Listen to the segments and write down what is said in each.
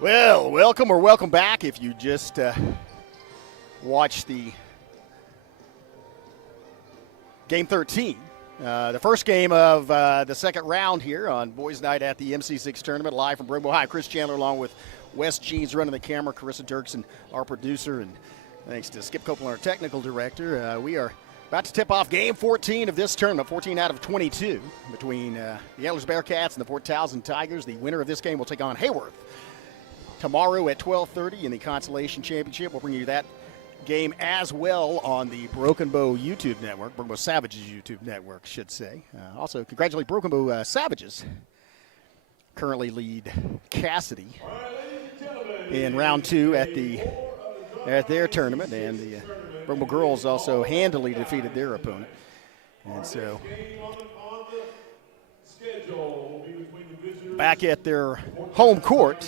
Well, welcome back. If you just watched the Game 13, the first game of the second round here on Boys Night at the MC-6 tournament, live from Brooklyn. Hi, Chris Chandler along with Wes Jeans running the camera, Carissa Dirksen, our producer, and thanks to Skip Copeland, our technical director. We are about to tip off Game 14 of this tournament, 14 out of 22, between the Antlers Bearcats and the Towson Tigers. The winner of this game will take on Hayworth tomorrow at 12:30 in the Consolation Championship. We'll bring you that game as well on the Broken Bow YouTube network, Broken Bow Savages YouTube network, should say. Also, congratulate Broken Bow Savages. Currently lead Cassidy in round 2 at their tournament, and the Broken Bow girls also handily defeated their opponent. And so, back at their home court,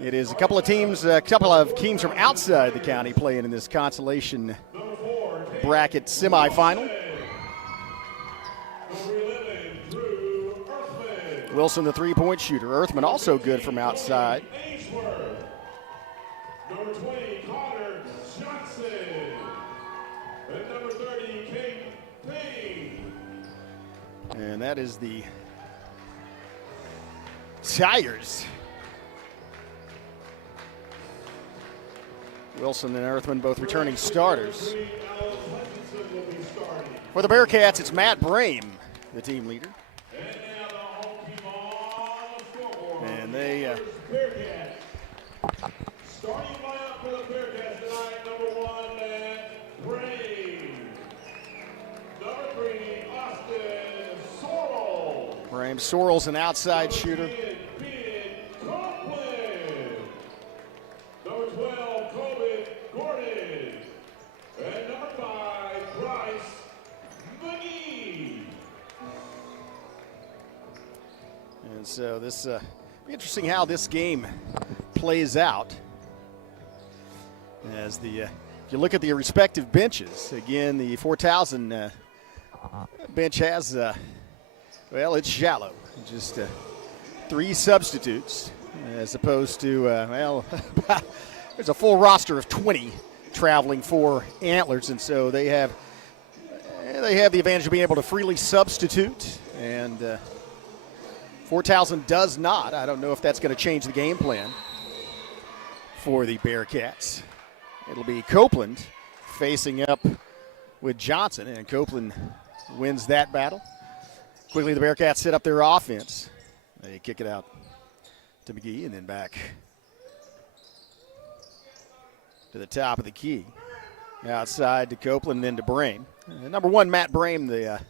it is a couple of teams from outside the county playing in this consolation bracket semifinal. Wilson, the three-point shooter. Earthman also good from outside. Number 20, Connor Johnson. And number 30, Kate Payne. And that is the Tigers. Wilson and Earthman both returning starters. For the Bearcats, it's Matt Brame, the team leader. And they starting lineup for the Bearcats tonight, number 1, Matt Brame. Number 3, Austin Sorrell. Brame Sorrell's an outside shooter. Number 12, Colby Gordon. And number 5, Bryce McGee. And so this be interesting how this game plays out. As if you look at the respective benches, again, the Towson bench has, it's shallow. Just 3 substitutes, as opposed to, there's a full roster of 20 traveling for Antlers, and so they have the advantage of being able to freely substitute, and Towson does not. I don't know if that's going to change the game plan for the Bearcats. It'll be Copeland facing up with Johnson, and Copeland wins that battle. Quickly, the Bearcats set up their offense. They kick it out to McGee and then back to the top of the key. Outside to Copeland and then to Brame. Number 1, Matt Brame, the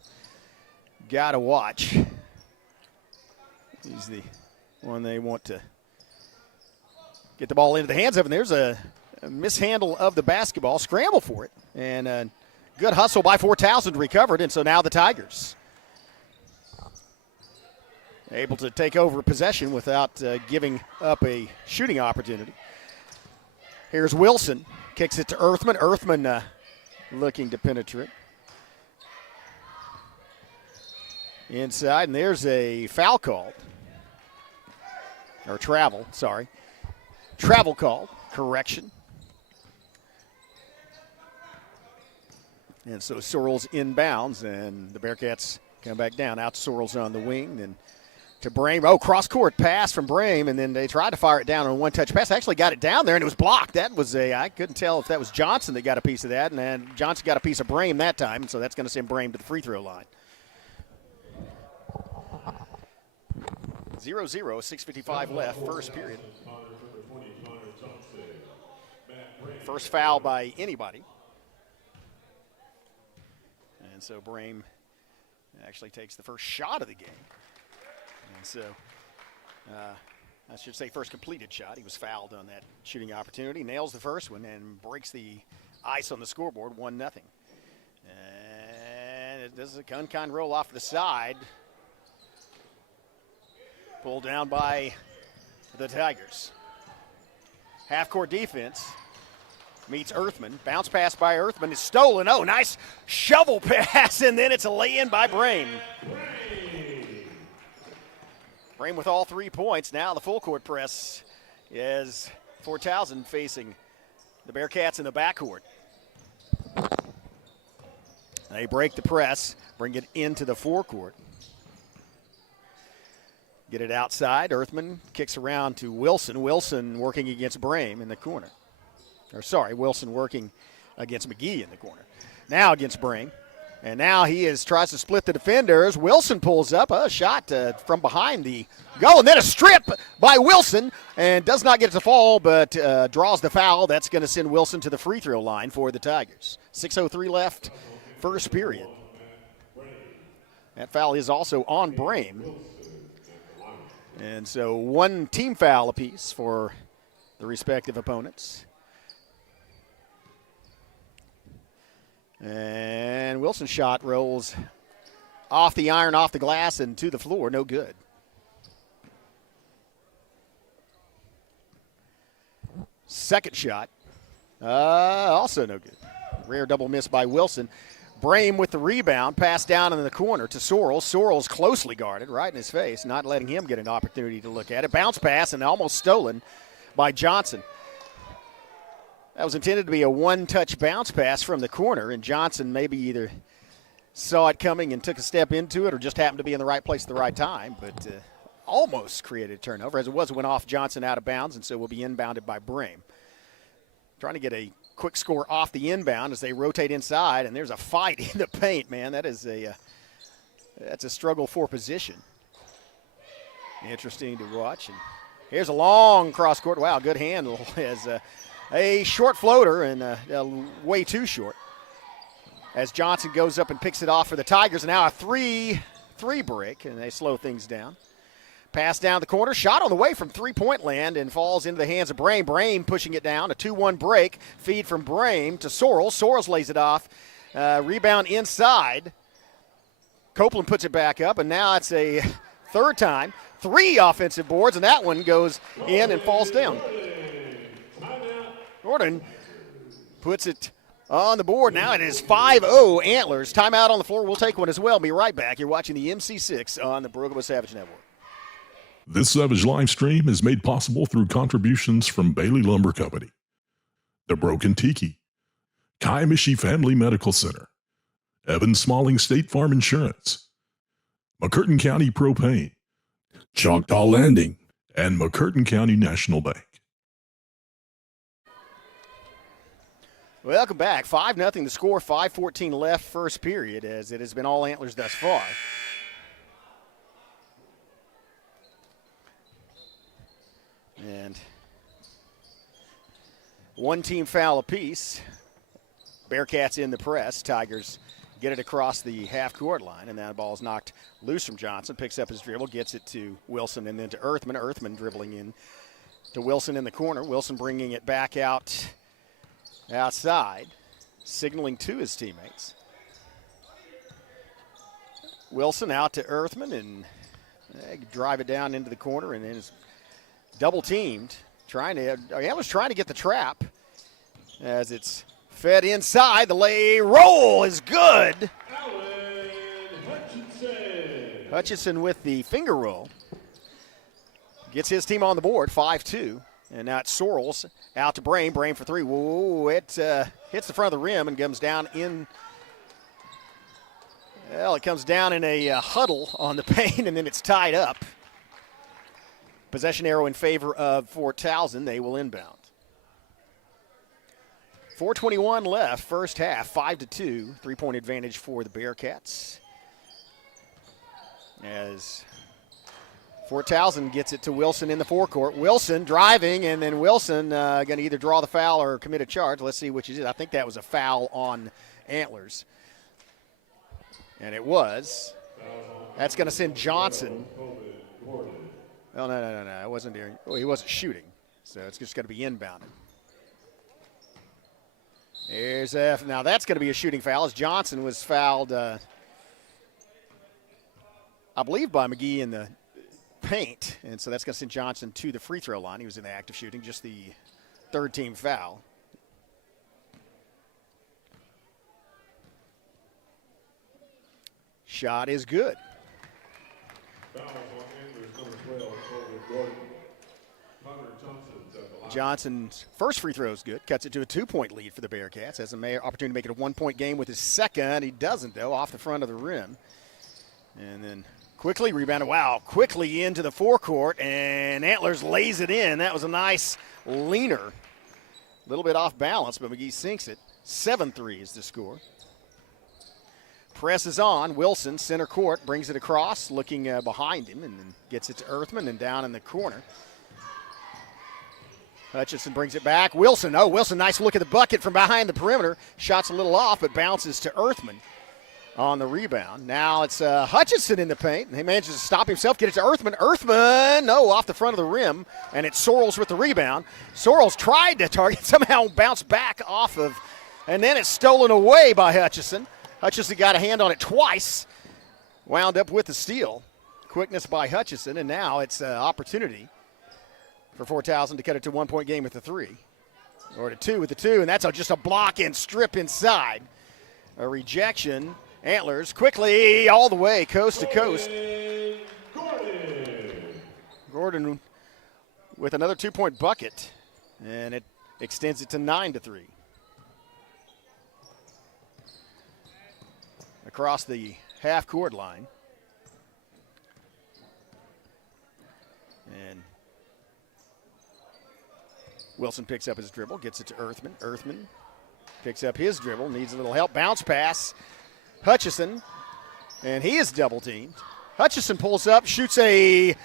guy to watch. He's the one they want to get the ball into the hands of, and there's a mishandle of the basketball, scramble for it, and good hustle by Towson to recover it, and so now the Tigers able to take over possession without giving up a shooting opportunity. Here's Wilson, kicks it to Earthman. Earthman looking to penetrate. Inside, and there's a foul called. Or travel call, correction. And so Sorrell's inbounds, and the Bearcats come back down. Out to Sorrell's on the wing, then to Brame. Oh, cross-court pass from Brame, and then they tried to fire it down on a one-touch pass. Actually got it down there, and it was blocked. That was I couldn't tell if that was Johnson that got a piece of that, and then Johnson got a piece of Brame that time, and so that's going to send Brame to the free throw line. 0-0, 6:55 left, first period. First foul by anybody. And so Brame actually takes the first shot of the game. And so, I should say first completed shot. He was fouled on that shooting opportunity. Nails the first one and breaks the ice on the scoreboard, 1-0. And this is a Kunkon roll off the side. Pulled down by the Tigers. Half-court defense meets Earthman. Bounce pass by Earthman is stolen. Oh, nice shovel pass, and then it's a lay-in by Brame. Brame with all 3 points. Now the full court press is for Towson facing the Bearcats in the backcourt. They break the press, bring it into the forecourt. Get it outside. Earthman kicks around to Wilson. Wilson working against Brame in the corner. Wilson working against McGee in the corner. Now against Brame. And now he tries to split the defenders. Wilson pulls up a shot from behind the goal. And then a strip by Wilson. And does not get to fall, but draws the foul. That's going to send Wilson to the free throw line for the Tigers. 6:03 left, first period. That foul is also on Brame. And so 1 team foul apiece for the respective opponents. And Wilson's shot rolls off the iron, off the glass, and to the floor. No good. Second shot. Also no good. Rare double miss by Wilson. Brame with the rebound. Pass down in the corner to Sorrells. Sorrells closely guarded, right in his face, not letting him get an opportunity to look at it. Bounce pass and almost stolen by Johnson. That was intended to be a one-touch bounce pass from the corner, and Johnson maybe either saw it coming and took a step into it or just happened to be in the right place at the right time, but almost created a turnover. As it was, it went off Johnson out of bounds, and so will be inbounded by Brame. Trying to get a quick score off the inbound as they rotate inside, and there's a fight in the paint, man. That's a struggle for position. Interesting to watch. And here's a long cross-court. Wow, good handle as a short floater and way too short. As Johnson goes up and picks it off for the Tigers, and now a three break, and they slow things down. Pass down the corner, shot on the way from three-point land and falls into the hands of Brame. Brame pushing it down, a 2-1 break. Feed from Brame to Sorrells. Sorrells lays it off. Rebound inside. Copeland puts it back up, and now it's a third time. 3 offensive boards, and that one goes in and falls down. Gordon puts it on the board. Now it is 5-0 Antlers. Timeout on the floor. We'll take one as well. Be right back. You're watching the MC-6 on the Brugable Savage Network. This Savage live stream is made possible through contributions from Bailey Lumber Company, The Broken Tiki, Kaimishi Family Medical Center, Evan Smalling State Farm Insurance, McCurtain County Propane, Choctaw Landing, and McCurtain County National Bank. Welcome back. 5-0 the score, 5:14 left first period, as it has been all Antlers thus far. And 1 team foul apiece. Bearcats in the press. Tigers get it across the half-court line, and that ball is knocked loose from Johnson. Picks up his dribble, gets it to Wilson, and then to Earthman. Earthman dribbling in to Wilson in the corner. Wilson bringing it back outside, signaling to his teammates. Wilson out to Earthman, and they drive it down into the corner, and then it's double teamed. Antlers trying to get the trap as it's fed inside. The lay roll is good. Hutchinson with the finger roll. Gets his team on the board, 5-2. And now it's Sorrells out to Brame. Brame for 3. Whoa, it hits the front of the rim and comes down in. Well, it comes down in a huddle on the paint, and then it's tied up. Possession arrow in favor of Fort Towson. They will inbound. 4:21 left, first half, 5-2. 3-point advantage for the Bearcats. As Fort Towson gets it to Wilson in the forecourt. Wilson driving, and then Wilson going to either draw the foul or commit a charge. Let's see which it is. I think that was a foul on Antlers. And it was. That's going to send Johnson. Oh, no. It wasn't there. Well, he wasn't shooting. So it's just going to be inbounded. There's now that's going to be a shooting foul as Johnson was fouled, I believe, by McGee in the paint. And so that's going to send Johnson to the free throw line. He was in the act of shooting, just the third team foul. Shot is good. Johnson's first free throw is good. Cuts it to a 2-point lead for the Bearcats. Has an opportunity to make it a 1-point game with his second. He doesn't, though, off the front of the rim. And then quickly rebounded. Wow, quickly into the forecourt, and Antlers lays it in. That was a nice leaner. A little bit off balance, but McGee sinks it. 7-3 is the score. Presses on. Wilson, center court, brings it across, looking behind him, and then gets it to Earthman and down in the corner. Hutchison brings it back. Wilson, nice look at the bucket from behind the perimeter. Shot's a little off, but bounces to Earthman on the rebound. Now it's Hutchison in the paint, and he manages to stop himself, get it to Earthman. Earthman, off the front of the rim, and it's Sorrells with the rebound. Sorrells tried to target, somehow bounced back off of, and then it's stolen away by Hutchison. Hutchison got a hand on it twice, wound up with the steal. Quickness by Hutchison, and now it's an opportunity for Fort Towson to cut it to 1-point game with the 3. Or to 2 with the 2, and that's just a block and strip inside. A rejection. Antlers quickly all the way coast to coast. Gordon with another 2-point bucket, and it extends it to 9-3. Across the half-court line. And Wilson picks up his dribble, gets it to Earthman. Earthman picks up his dribble, needs a little help. Bounce pass. Hutchison, and he is double-teamed. Hutchison pulls up, shoots a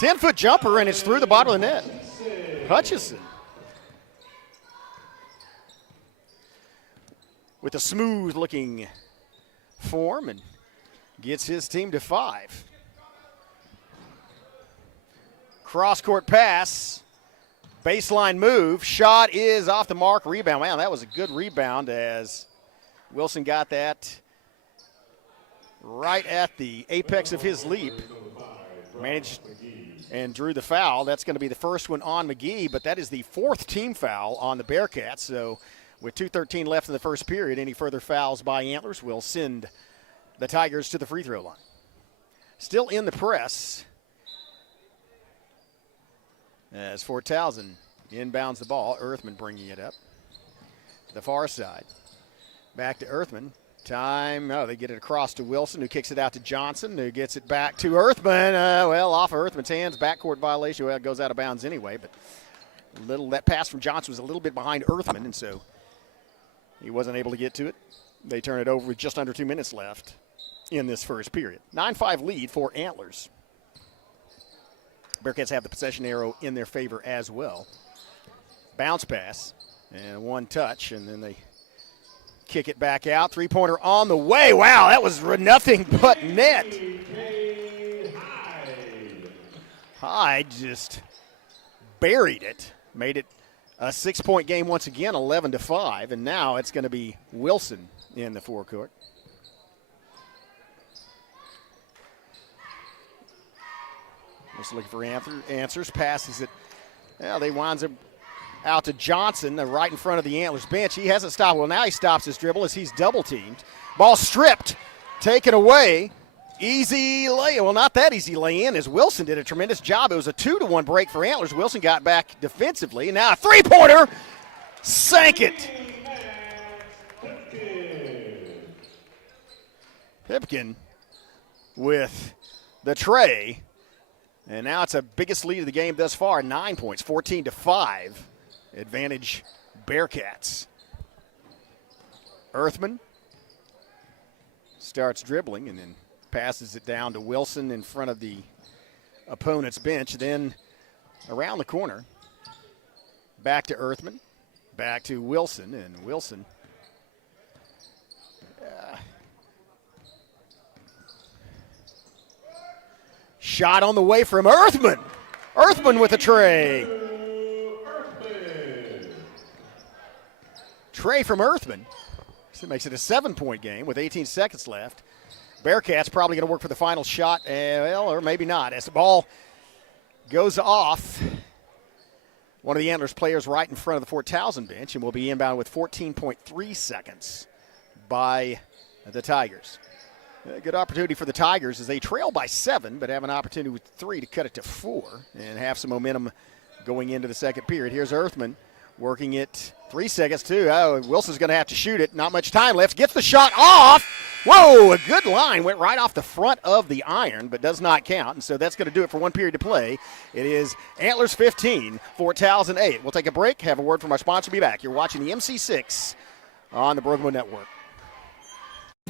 10-foot jumper, and it's through the bottom of the net. Hutchison with a smooth-looking form and gets his team to 5. Cross-court pass. Baseline move. Shot is off the mark. Rebound. Wow, that was a good rebound as Wilson got that right at the apex of his leap. Managed and drew the foul. That's going to be the first one on McGee, but that is the 4th team foul on the Bearcats. So with 2:13 left in the first period, any further fouls by Antlers will send the Tigers to the free throw line. Still in the press as Fort Towson inbounds the ball. Earthman bringing it up to the far side. Back to Earthman. Time. They get it across to Wilson, who kicks it out to Johnson, who gets it back to Earthman. Off of Earthman's hands. Backcourt violation. Well, it goes out of bounds anyway, but that pass from Johnson was a little bit behind Earthman, and so he wasn't able to get to it. They turn it over with just under 2 minutes left in this first period. 9-5 lead for Antlers. Bearcats have the possession arrow in their favor as well. Bounce pass and one touch, and then they kick it back out. 3-pointer on the way. Wow, that was nothing but net. Hyde just buried it, made it a 6-point game once again, 11-5, and now it's going to be Wilson in the forecourt. Just looking for answers. Passes it. They winds it out to Johnson, right in front of the Antlers bench. He hasn't stopped. Well, now he stops his dribble as he's double-teamed. Ball stripped, taken away. Easy lay. Well, not that easy lay-in, as Wilson did a tremendous job. It was a 2-1 break for Antlers. Wilson got back defensively. Now a 3-pointer. Sank it. Pipkin with the tray. And now it's a biggest lead of the game thus far, 9 points, 14-5. Advantage Bearcats. Earthman starts dribbling and then passes it down to Wilson in front of the opponent's bench. Then around the corner, back to Earthman, back to Wilson, and Wilson shot on the way from Earthman. Earthman with a tray. Tray from Earthman. So it makes it a 7-point game with 18 seconds left. Bearcats probably going to work for the final shot, or maybe not, as the ball goes off one of the Antlers players right in front of the Fort Towson bench, and will be inbound with 14.3 seconds by the Tigers. A good opportunity for the Tigers as they trail by 7, but have an opportunity with 3 to cut it to 4 and have some momentum going into the second period. Here's Earthman working it 3 seconds too. Oh, Wilson's going to have to shoot it. Not much time left. Gets the shot off. Whoa, a good line. Went right off the front of the iron, but does not count. And so that's going to do it for 1 period to play. It is Antlers 15, Fort Towson 8. We'll take a break, have a word from our sponsor, be back. You're watching the MC-6 on the Brookman Network.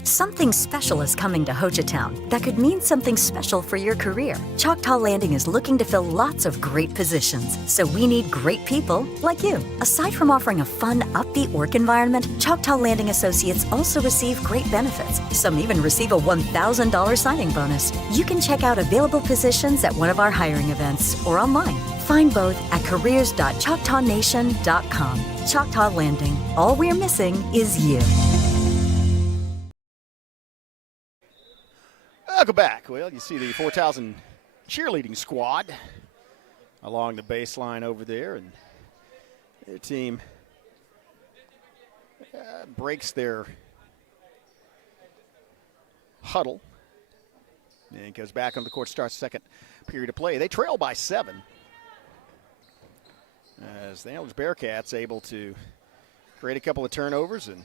Something special is coming to Hochatown that could mean something special for your career. Choctaw Landing is looking to fill lots of great positions, so we need great people like you. Aside from offering a fun, upbeat work environment, Choctaw Landing Associates also receive great benefits. Some even receive a $1,000 signing bonus. You can check out available positions at one of our hiring events or online. Find both at careers.choctawnation.com. Choctaw Landing. All we're missing is you. Welcome back. Well, you see the 4,000 cheerleading squad along the baseline over there, and their team breaks their huddle and goes back on the court, starts second period of play. They trail by 7 as the Antlers Bearcats able to create a couple of turnovers and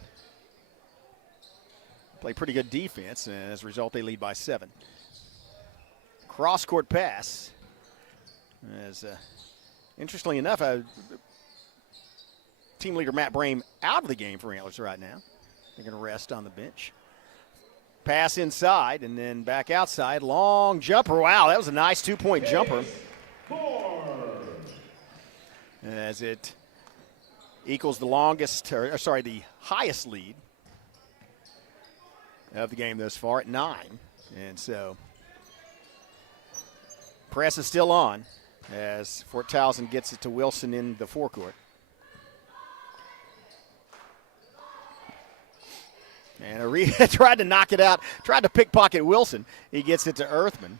play pretty good defense, and as a result, they lead by 7. Cross-court pass. As interestingly enough, team leader Matt Brame out of the game for Antlers right now. They're going to rest on the bench. Pass inside and then back outside. Long jumper. Wow, that was a nice 2-point jumper. As it equals the the highest lead of the game thus far at 9. And so press is still on as Fort Towson gets it to Wilson in the forecourt. And tried to knock it out, tried to pickpocket Wilson. He gets it to Earthman.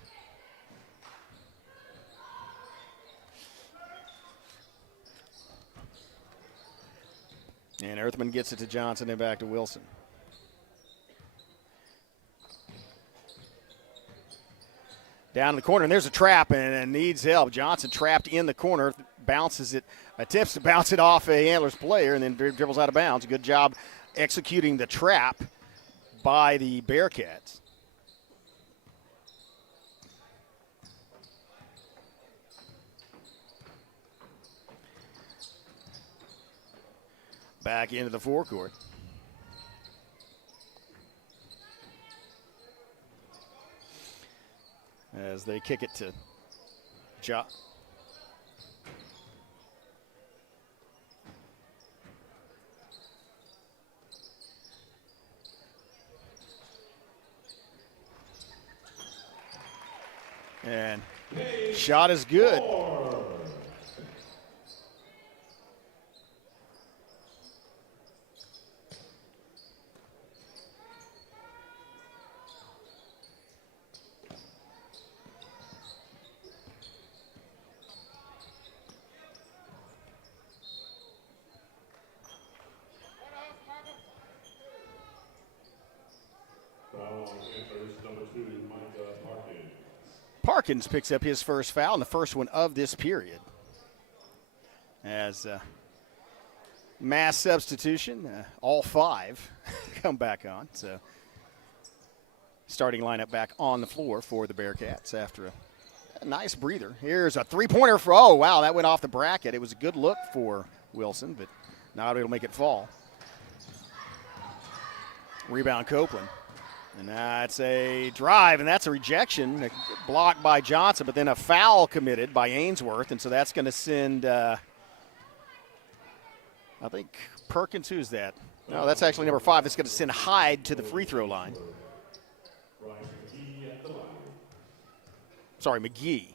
And Earthman gets it to Johnson and back to Wilson. Down in the corner, and there's a trap, and needs help. Johnson trapped in the corner, bounces it, attempts to bounce it off a Antlers player, and then dribbles out of bounds. Good job executing the trap by the Bearcats. Back into the forecourt. As they kick it to and shot is good. Parkins picks up his first foul, and the first one of this period. As mass substitution, all 5 come back on. So starting lineup back on the floor for the Bearcats after a nice breather. Here's a three-pointer for, oh, wow, that went off the bracket. It was a good look for Wilson, but not able to make it fall. Rebound Copeland. And that's a drive, and that's a rejection, blocked by Johnson, but then a foul committed by Ainsworth, and so that's going to send, I think, Perkins, who's that? No, that's actually number 5. It's going to send Hyde to the free throw line. Sorry, McGee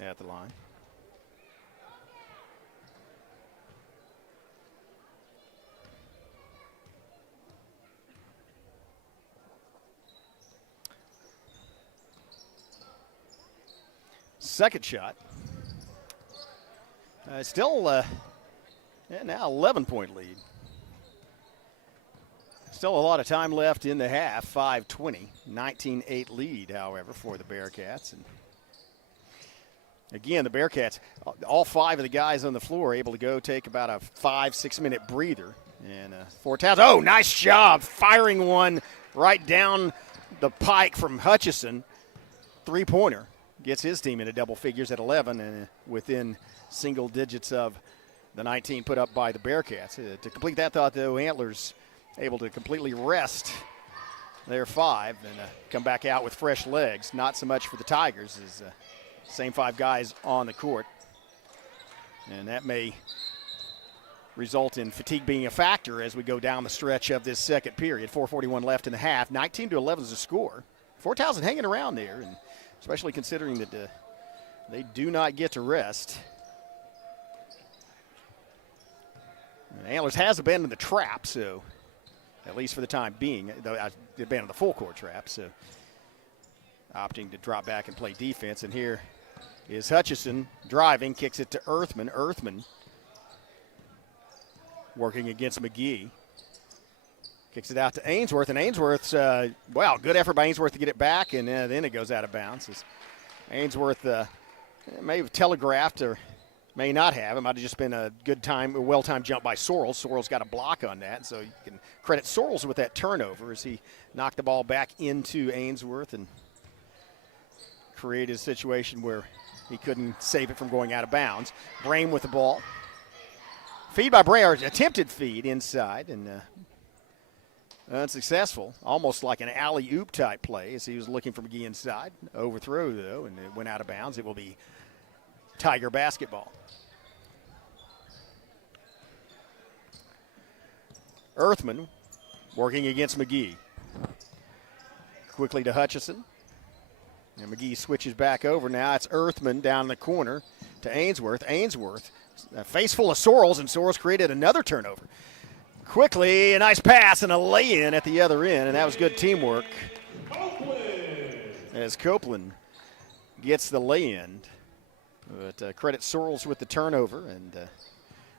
at the line. Second shot. Still now 11-point lead. Still a lot of time left in the half, 5:20. 19-8 lead, however, for the Bearcats. And again, the Bearcats, all 5 of the guys on the floor are able to go take about a 5-6 minute breather. And for Towson, oh, nice job firing one right down the pike from Hutchison. Three-pointer gets his team into double figures at 11 and within single digits of the 19 put up by the Bearcats. To complete that thought, though, Antlers able to completely rest their 5 and come back out with fresh legs. Not so much for the Tigers, as same 5 guys on the court. And that may result in fatigue being a factor as we go down the stretch of this second period. 4:41 left in the half. 19-11 is the score. Fort Towson hanging around there, and especially considering that they do not get to rest. And Antlers has abandoned the trap, so at least for the time being, they abandoned the full court trap, so opting to drop back and play defense. And here is Hutchison driving, kicks it to Earthman. Earthman working against McGee. Kicks it out to Ainsworth, and Ainsworth's, wow, good effort by Ainsworth to get it back, and then it goes out of bounds. As Ainsworth may have telegraphed or may not have. It might have just been a good time, a well-timed jump by Sorrells. Sorrells got a block on that, so you can credit Sorrells with that turnover as he knocked the ball back into Ainsworth and created a situation where he couldn't save it from going out of bounds. Brame with the ball. Feed by Brame, or attempted feed inside, and unsuccessful, almost like an alley-oop type play as he was looking for McGee inside. Overthrow, though, and it went out of bounds. It will be Tiger basketball. Earthman working against McGee. Quickly to Hutchison. And McGee switches back over. Now it's Earthman down in the corner to Ainsworth. Ainsworth, a face full of Sorrells, and Sorrells created another turnover. Quickly, a nice pass and a lay-in at the other end, and that was good teamwork. As Copeland gets the lay-in. But credit Sorrells with the turnover, and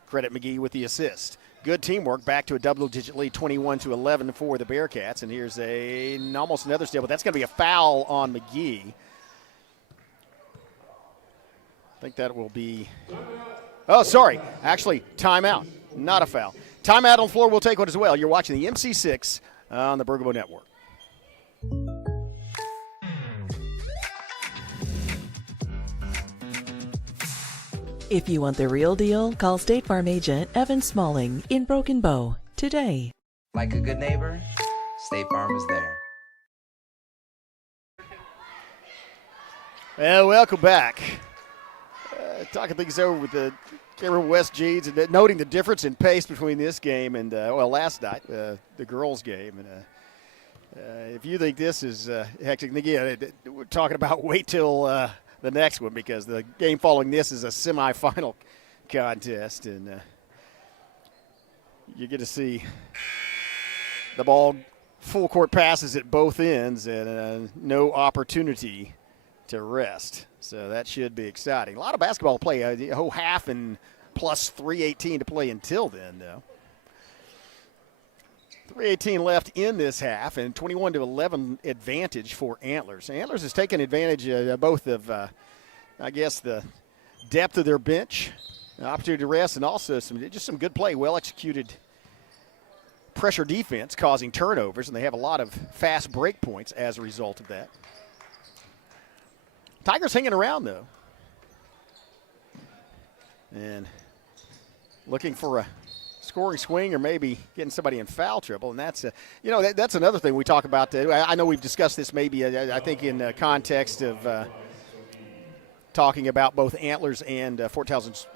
credit McGee with the assist. Good teamwork, back to a double-digit lead, 21-11 for the Bearcats. And here's almost another steal, but that's going to be a foul on McGee. I think that will be, oh, sorry, actually, timeout, not a foul. Timeout on the floor, we'll take one as well. You're watching the MC-6 on the Bergamo Network. If you want the real deal, call State Farm agent Evan Smalling in Broken Bow today. Like a good neighbor, State Farm is there. Well, welcome back. Talking things over with the Cameron West Jeans and noting the difference in pace between this game and, last night, the girls' game. And if you think this is hectic, again, we're talking about wait till the next one, because the game following this is a semifinal contest, and you get to see the ball full court passes at both ends and no opportunity to rest. So that should be exciting. A lot of basketball to play, a whole half and plus 3:18 to play until then, though. 3:18 left in this half, and 21-11 advantage for Antlers. Antlers has taken advantage of both of, the depth of their bench, an opportunity to rest, and also some good play, well-executed pressure defense causing turnovers, and they have a lot of fast break points as a result of that. Tigers hanging around, though, and looking for a scoring swing or maybe getting somebody in foul trouble, and that's that's another thing we talk about. I know we've discussed this maybe I think in the context of talking about both Antlers and Fort Towson's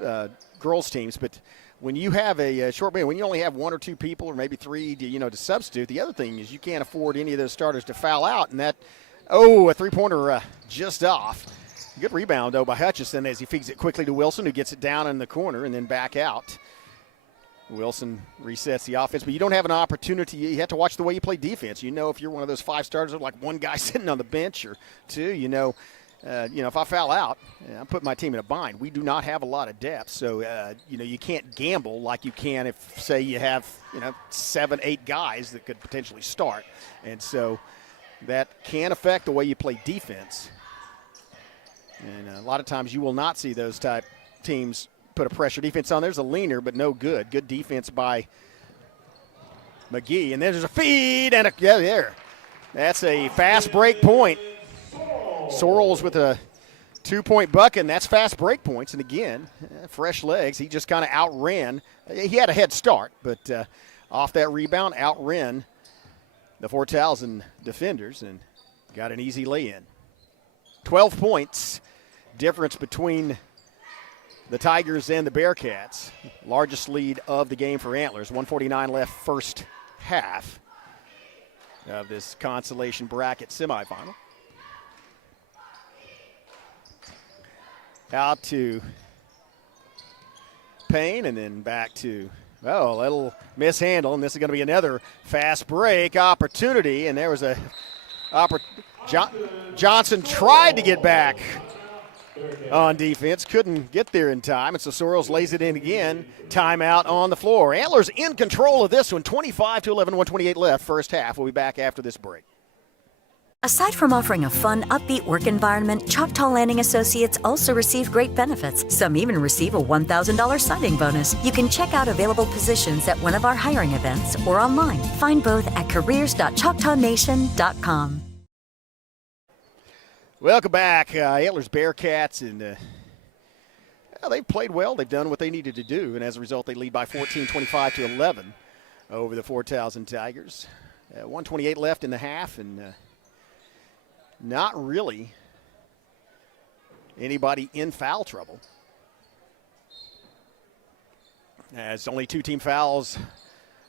girls teams, but when you have a short bench, when you only have one or two people or maybe three to substitute, the other thing is you can't afford any of those starters to foul out, and that a three-pointer just off. Good rebound though by Hutchison as he feeds it quickly to Wilson, who gets it down in the corner and then back out. Wilson resets the offense, but you don't have an opportunity. You have to watch the way you play defense. If you're one of those five starters, like one guy sitting on the bench or two, if I foul out, I'm putting my team in a bind. We do not have a lot of depth, so you can't gamble like you can if, say, you have 7, 8 guys that could potentially start, and so that can affect the way you play defense. And a lot of times you will not see those type teams put a pressure defense on. There's a leaner, but no good. Good defense by McGee, and there's a feed and there. That's a fast break point. Sorrells with a 2-point bucket, and that's fast break points. And again, fresh legs. He just kind of outran. He had a head start, but off that rebound, outran the Fort Towson defenders and got an easy lay-in. 12 points difference between the Tigers and the Bearcats. Largest lead of the game for Antlers. 1:49 left first half of this consolation bracket semifinal. Out to Payne and then back to, a little mishandle, and this is going to be another fast break opportunity, and there was a Johnson tried to get back on defense, couldn't get there in time, and so Sorrells lays it in again. Timeout on the floor. Antlers in control of this one, 25-11, 1:28 left first half. We'll be back after this break. Aside from offering a fun, upbeat work environment, Choctaw Landing Associates also receive great benefits. Some even receive a $1,000 signing bonus. You can check out available positions at one of our hiring events or online. Find both at careers.choctawnation.com. Welcome back. Antlers Bearcats, and they've played well. They've done what they needed to do, and as a result, they lead by 14, 25-11 over the Fort Towson Tigers. 1:28 left in the half, and not really anybody in foul trouble. As only 2 team fouls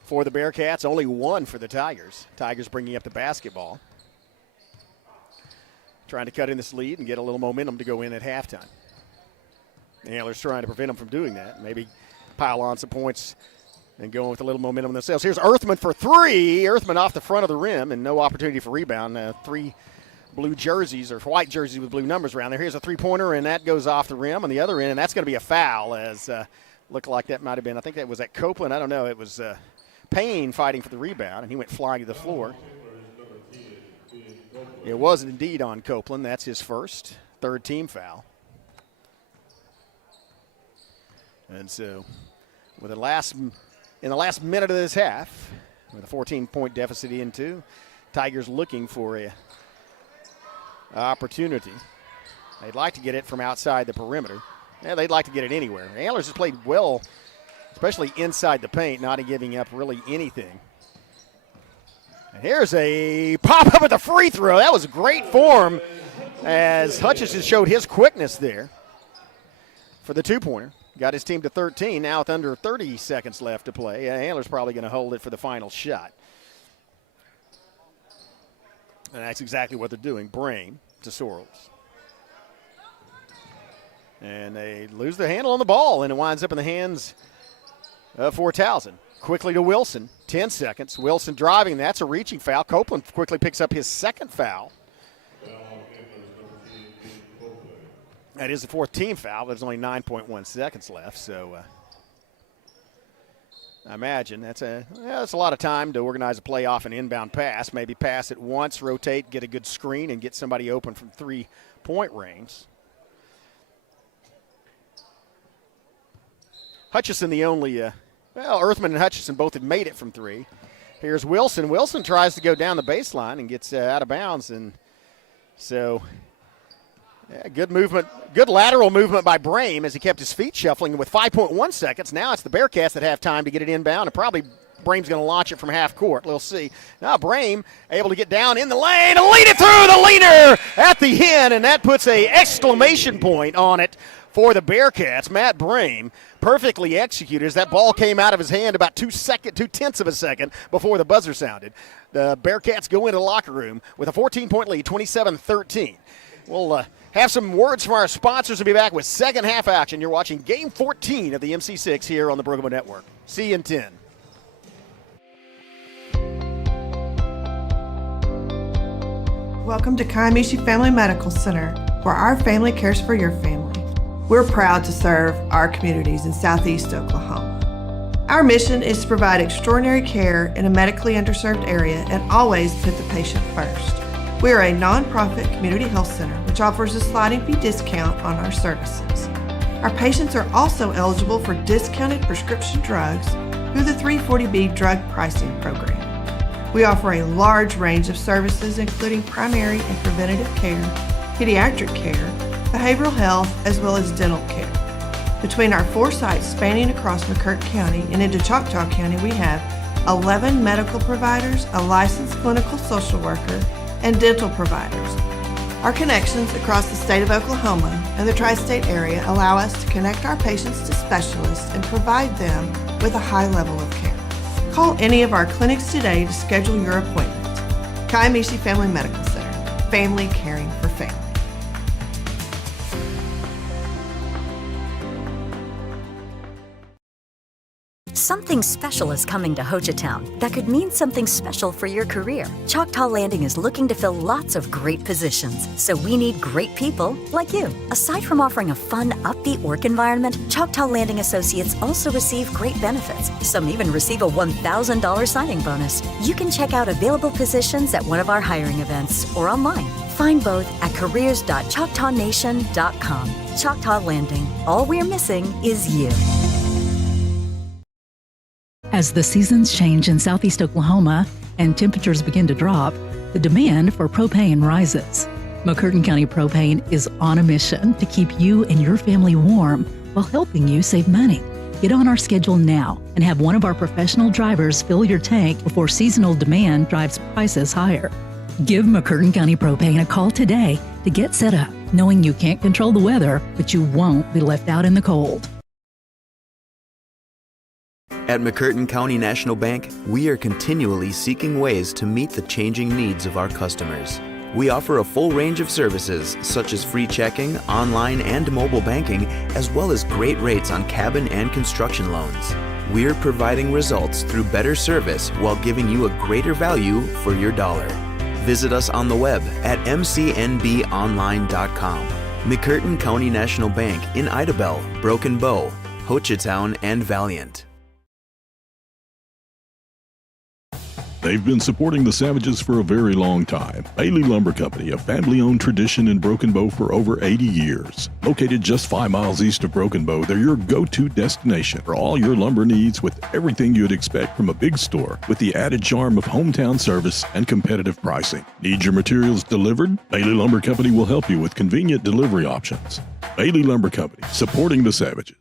for the Bearcats, only 1 for the Tigers. Tigers bringing up the basketball. Trying to cut in this lead and get a little momentum to go in at halftime. The Antlers trying to prevent them from doing that. Maybe pile on some points and going with a little momentum themselves. Here's Earthman for 3. Earthman off the front of the rim and no opportunity for rebound. 3 blue jerseys or white jerseys with blue numbers around there. Here's a 3-pointer, and that goes off the rim on the other end, and that's going to be a foul as looked like that might have been, I think that was at Copeland. I don't know. It was Payne fighting for the rebound, and he went flying to the floor. It was indeed on Copeland. That's his first, 3rd team foul. And so in the last minute of this half, with a 14-point deficit into, Tigers looking for a opportunity. They'd like to get it from outside the perimeter. Yeah, they'd like to get it anywhere. Antlers has played well, especially inside the paint, not giving up really anything. And here's a pop-up at the free throw. That was great form as Hutchison showed his quickness there for the 2-pointer. Got his team to 13, now with under 30 seconds left to play. Antlers probably going to hold it for the final shot. And that's exactly what they're doing. Brame to Sorrells. And they lose their handle on the ball, and it winds up in the hands of Fort Towson. Quickly to Wilson, 10 seconds. Wilson driving, that's a reaching foul. Copeland quickly picks up his 2nd foul. That is the 4th team foul, but there's only 9.1 seconds left, so I imagine that's a lot of time to organize a play off an inbound pass. Maybe pass it once, rotate, get a good screen, and get somebody open from 3-point range. Hutchison the only Earthman and Hutchison both have made it from 3. Here's Wilson. Wilson tries to go down the baseline and gets out of bounds. And so good movement, good lateral movement by Brame as he kept his feet shuffling. And with 5.1 seconds, now it's the Bearcats that have time to get it inbound. And probably Brame's going to launch it from half court. We'll see. Now Brame able to get down in the lane and lead it through the leaner at the end. And that puts a exclamation point on it for the Bearcats. Matt Brame perfectly executed as that ball came out of his hand about 2/10 of a second before the buzzer sounded. The Bearcats go into the locker room with a 14-point lead, 27-13. We'll have some words from our sponsors and be back with second half action. You're watching Game 14 of the MC-6 here on the Bergamo Network. See you in 10. Welcome to Kiamichi Family Medical Center, where our family cares for your family. We're proud to serve our communities in Southeast Oklahoma. Our mission is to provide extraordinary care in a medically underserved area and always put the patient first. We are a nonprofit community health center which offers a sliding fee discount on our services. Our patients are also eligible for discounted prescription drugs through the 340B drug pricing program. We offer a large range of services including primary and preventative care, pediatric care, behavioral health, as well as dental care. Between our 4 sites spanning across McCurtain County and into Choctaw County, we have 11 medical providers, a licensed clinical social worker, and dental providers. Our connections across the state of Oklahoma and the tri-state area allow us to connect our patients to specialists and provide them with a high level of care. Call any of our clinics today to schedule your appointment. Kiamichi Family Medical Center, family caring for family. Something special is coming to Hochatown that could mean something special for your career. Choctaw Landing is looking to fill lots of great positions, so we need great people like you. Aside from offering a fun, upbeat work environment, Choctaw Landing Associates also receive great benefits. Some even receive a $1,000 signing bonus. You can check out available positions at one of our hiring events or online. Find both at careers.choctawnation.com. Choctaw Landing. All we're missing is you. As the seasons change in southeast Oklahoma and temperatures begin to drop, the demand for propane rises. McCurtain County Propane is on a mission to keep you and your family warm while helping you save money. Get on our schedule now and have one of our professional drivers fill your tank before seasonal demand drives prices higher. Give McCurtain County Propane a call today to get set up, knowing you can't control the weather, but you won't be left out in the cold. At McCurtain County National Bank, we are continually seeking ways to meet the changing needs of our customers. We offer a full range of services such as free checking, online and mobile banking, as well as great rates on cabin and construction loans. We're providing results through better service while giving you a greater value for your dollar. Visit us on the web at mcnbonline.com. McCurtain County National Bank in Idabel, Broken Bow, Hochatown, and Valiant. They've been supporting the Savages for a very long time. Bailey Lumber Company, a family-owned tradition in Broken Bow for over 80 years. Located just 5 miles east of Broken Bow, they're your go-to destination for all your lumber needs with everything you'd expect from a big store with the added charm of hometown service and competitive pricing. Need your materials delivered? Bailey Lumber Company will help you with convenient delivery options. Bailey Lumber Company, supporting the Savages.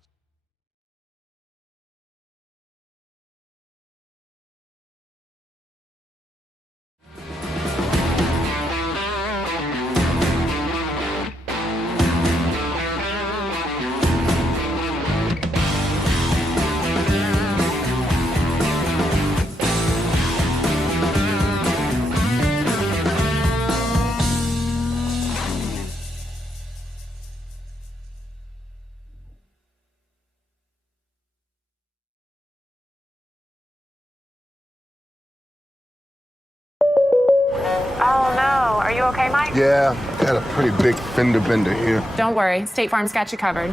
Oh no, are you okay, Mike? Yeah, got a pretty big fender bender here. Don't worry, State Farm's got you covered.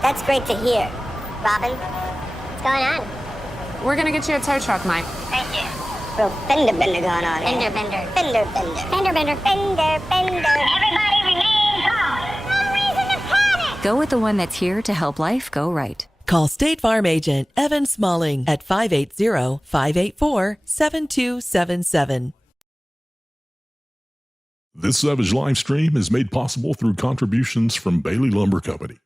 That's great to hear. Robin, what's going on? We're gonna get you a tow truck, Mike. Thank you. Real fender bender going on. Fender bender. Fender bender. Fender bender. Fender bender. Everybody remain calm. No reason to panic. Go with the one that's here to help life go right. Call State Farm agent Evan Smalling at 580-584-7277. This Savage live stream is made possible through contributions from Bailey Lumber Company,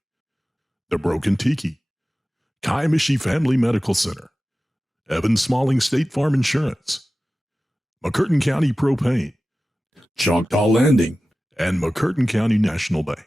The Broken Tiki, Kiamichi Family Medical Center, Evan Smalling State Farm Insurance, McCurtain County Propane, Choctaw Landing, and McCurtain County National Bank.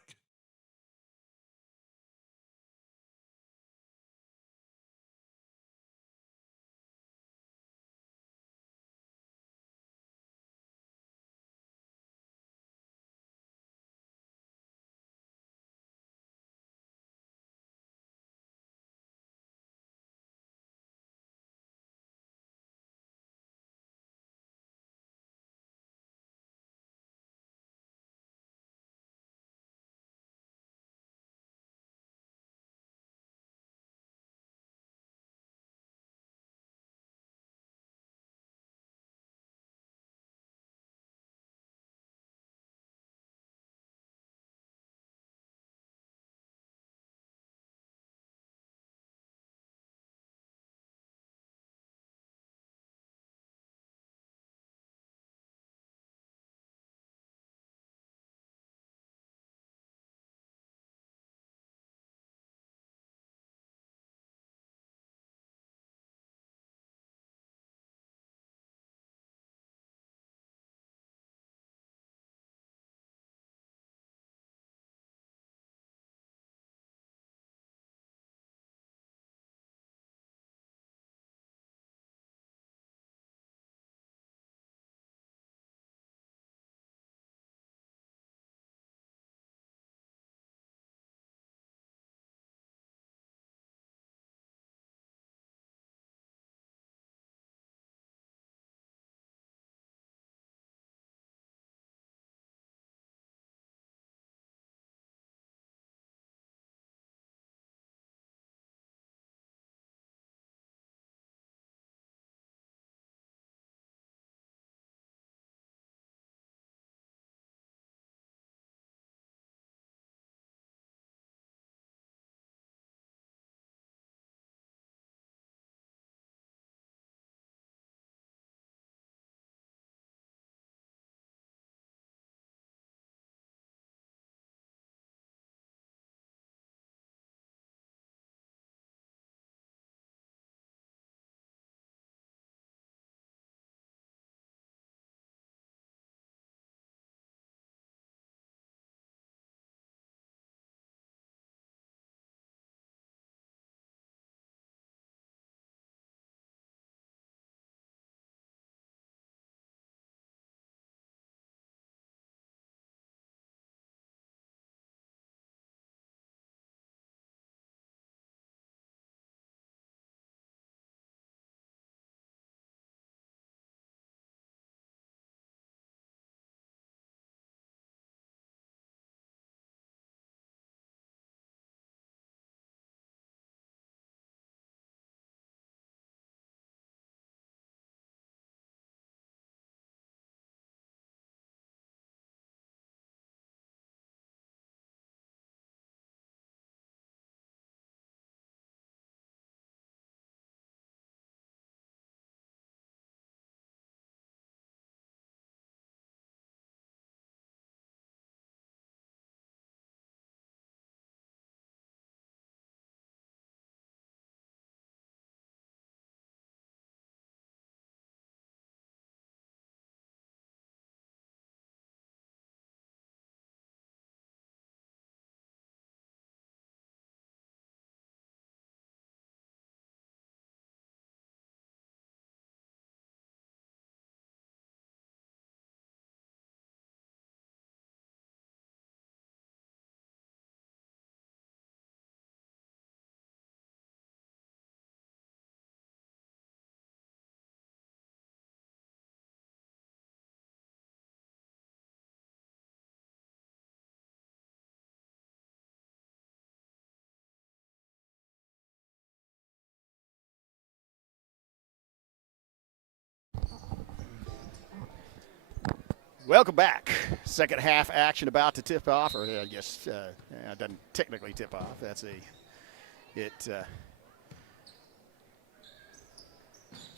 Welcome back. Second half action about to tip off, or I guess it doesn't technically tip off.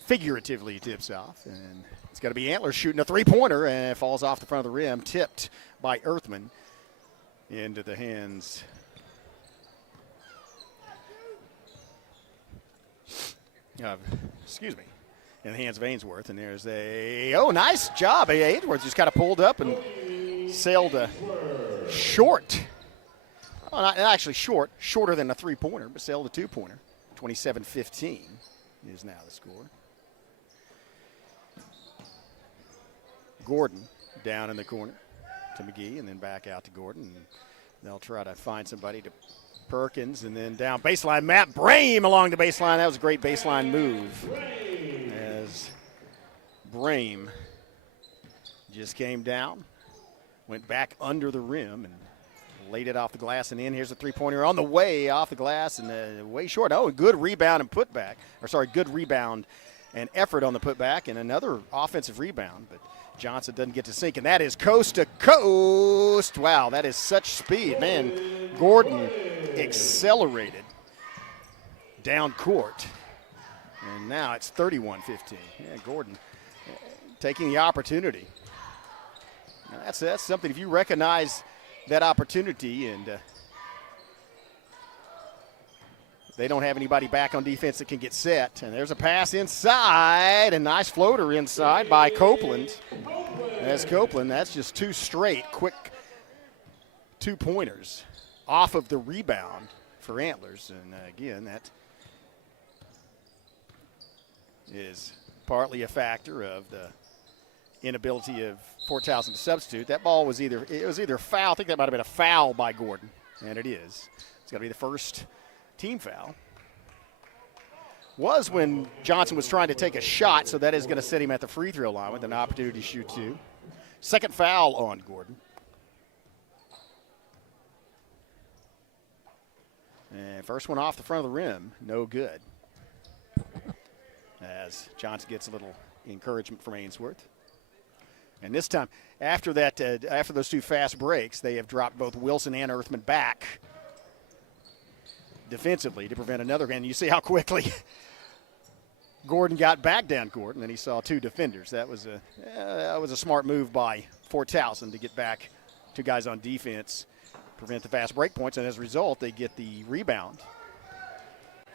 Figuratively tips off, and it's going to be Antlers shooting a three-pointer, and it falls off the front of the rim, tipped by Earthman into the hands. In the hands of Ainsworth, and there's nice job. Ainsworth just kind of pulled up and sailed short. Well, not actually shorter than a three-pointer, but sailed a two-pointer. 27-15 is now the score. Gordon down in the corner to McGee, and then back out to Gordon. And they'll try to find somebody to Perkins, and then down baseline. Matt Brame along the baseline. That was a great baseline move. As Brame just came down, went back under the rim, and laid it off the glass and in. Here's a three-pointer on the way off the glass and way short. Oh, good rebound and putback. Good rebound and effort on the putback, and another offensive rebound. But Johnson doesn't get to sink, and that is coast to coast. Wow, that is such speed. Man, Gordon accelerated down court. And now it's 31-15. Yeah, Gordon taking the opportunity. Now that's something, if you recognize that opportunity and they don't have anybody back on defense that can get set. And there's a pass inside, a nice floater inside by Copeland. As Copeland, that's just two straight quick two-pointers off of the rebound for Antlers. And again, that is partly a factor of the inability of Fort Towson to substitute. That ball was either foul. I think that might have been a foul by Gordon, and it is. It's got to be the first team foul. Was when Johnson was trying to take a shot, so that is going to set him at the free throw line with an opportunity to shoot two. Second foul on Gordon. And first one off the front of the rim, no good. As Johnson gets a little encouragement from Ainsworth. And this time, after those two fast breaks, they have dropped both Wilson and Earthman back defensively to prevent another. And you see how quickly Gordon got back down court, and then he saw two defenders. That was a smart move by Fort Towson to get back two guys on defense, prevent the fast break points, and as a result, they get the rebound.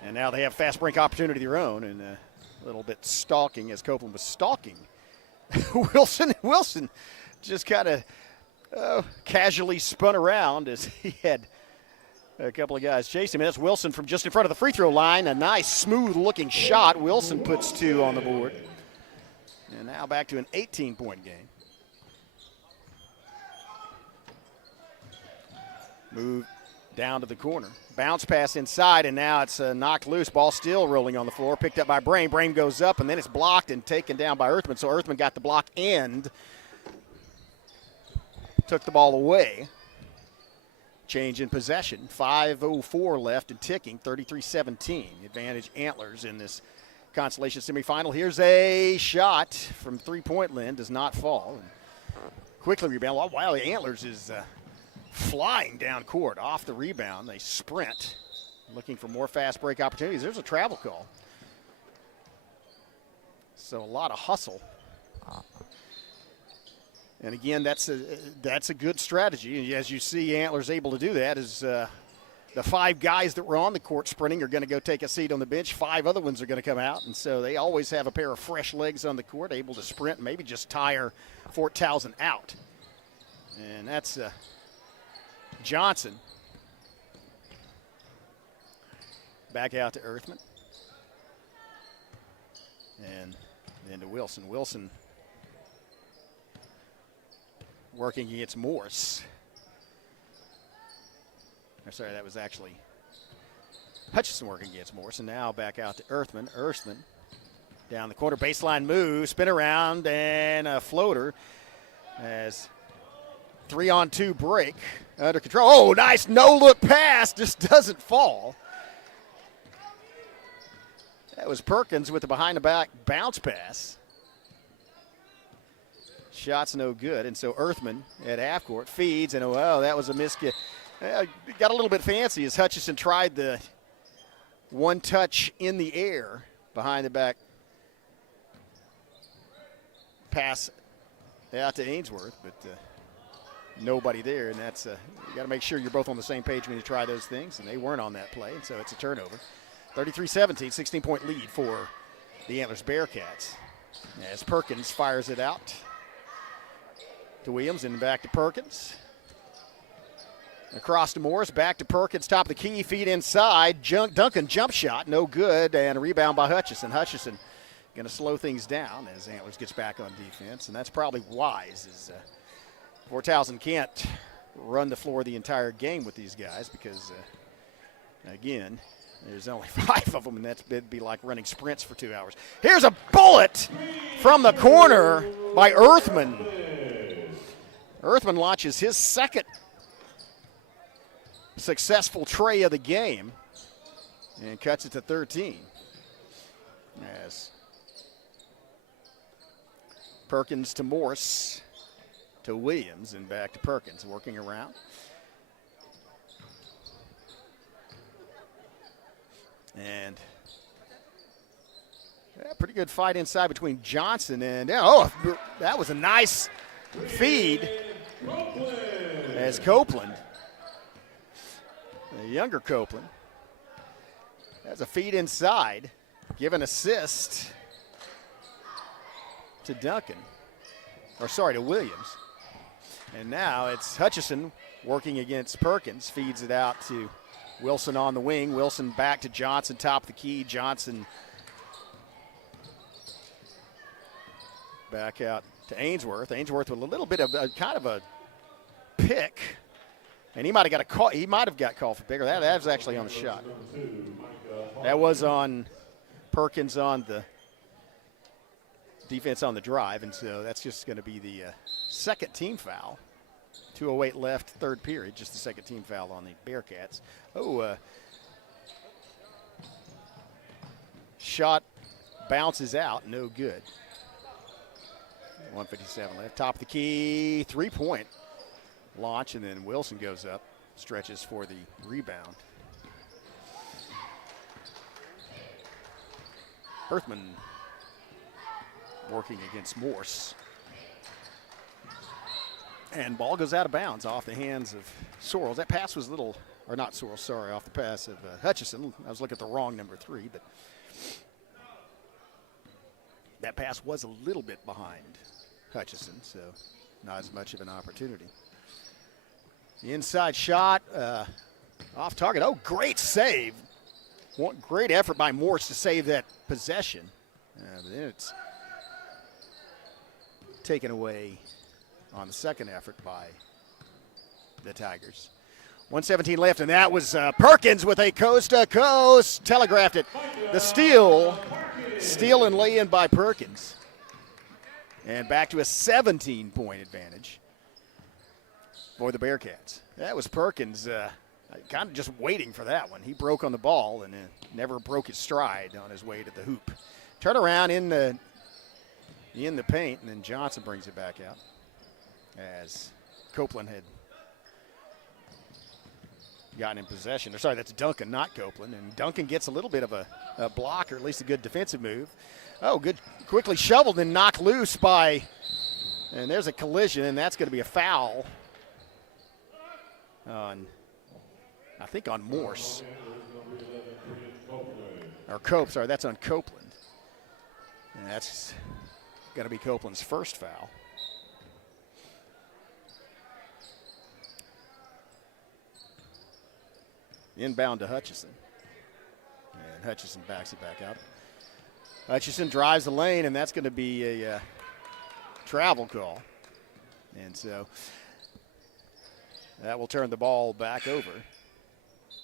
And now they have fast break opportunity of their own, and a little bit stalking as Copeland was stalking Wilson just kind of casually spun around as he had a couple of guys chase him. And that's Wilson from just in front of the free throw line. A nice, smooth-looking shot. Wilson puts two on the board. And now back to an 18-point game. Move down to the corner. Bounce pass inside, and now it's knocked loose. Ball still rolling on the floor. Picked up by Brame. Brame goes up, and then it's blocked and taken down by Earthman. So Earthman got the block and took the ball away. Change in possession. 5:04 left and ticking. 33-17. Advantage Antlers in this consolation semifinal. Here's a shot from three-point land. Does not fall. And quickly rebound. Wow, the Antlers is flying down court off the rebound. They sprint, looking for more fast break opportunities. There's a travel call. So a lot of hustle. And again, that's a good strategy. As you see Antlers able to do that is the five guys that were on the court sprinting are going to go take a seat on the bench. Five other ones are going to come out. And so they always have a pair of fresh legs on the court, able to sprint and maybe just tire Fort Towson out. And that's Johnson. Back out to Earthman. And then to Wilson. Wilson working against Morse. Sorry, that was actually Hutchison working against Morse. And now back out to Earthman. Earthman down the corner, baseline move, spin around, and a floater as 3-on-2 break under control. Oh, nice no-look pass, just doesn't fall. That was Perkins with the behind-the-back bounce pass. Shot's no good, and so Earthman at half court feeds, and oh, that was a miss. Got a little bit fancy as Hutchison tried the one touch in the air behind the back pass out to Ainsworth, but nobody there, and that's you got to make sure you're both on the same page when you try those things, and they weren't on that play, and so it's a turnover. 33-17, 16-point lead for the Antlers Bearcats as Perkins fires it out to Williams and back to Perkins. Across to Morris, back to Perkins, top of the key, feed inside. Duncan jump shot, no good, and a rebound by Hutchison. Hutchison going to slow things down as Antlers gets back on defense, and that's probably wise as Towson can't run the floor the entire game with these guys because, again, there's only 5 of them, and that'd be like running sprints for 2 hours. Here's a bullet from the corner by Earthman. Earthman launches his second successful tray of the game and cuts it to 13. As Perkins to Morse to Williams and back to Perkins, working around. And pretty good fight inside between Johnson and, that was a nice feed as Copeland, the younger Copeland, has a feed inside, give an assist to Duncan, to Williams. And now it's Hutchison working against Perkins, feeds it out to Wilson on the wing. Wilson back to Johnson, top of the key. Johnson back out to Ainsworth. Ainsworth with a little bit of kind of a pick, and he might have got a call. He might have got called for bigger. That was actually on the shot. That was on Perkins on the defense on the drive, and so that's just going to be the second team foul. 2:08 left, third period, just the second team foul on the Bearcats. Shot bounces out, no good. 1:57 left, top of the key, 3-point launch, and then Wilson goes up, stretches for the rebound. Earthman working against Morse. And ball goes out of bounds off the hands of Sorrells. That pass was off the pass of Hutchison. I was looking at the wrong number 3, but that pass was a little bit behind Hutchison, so not as much of an opportunity. The inside shot off target. Oh, great save. Great effort by Morse to save that possession. But then it's taken away on the second effort by the Tigers. 1:17 left, and that was Perkins with a coast-to-coast. Telegraphed it. The steal and lay-in by Perkins. And back to a 17-point advantage for the Bearcats. That was Perkins kind of just waiting for that one. He broke on the ball and never broke his stride on his way to the hoop. Turn around in the paint, and then Johnson brings it back out as Copeland had gotten in possession. Or sorry, that's Duncan, not Copeland. And Duncan gets a little bit of a block, or at least a good defensive move. Oh, good, quickly shoveled and knocked loose by, and there's a collision, and that's going to be a foul on, I think, on Morse. Or Cope, sorry, that's on Copeland. And that's going to be Copeland's first foul. Inbound to Hutchison. And Hutchison backs it back out. Hutchison drives the lane, and that's going to be a travel call. And so that will turn the ball back over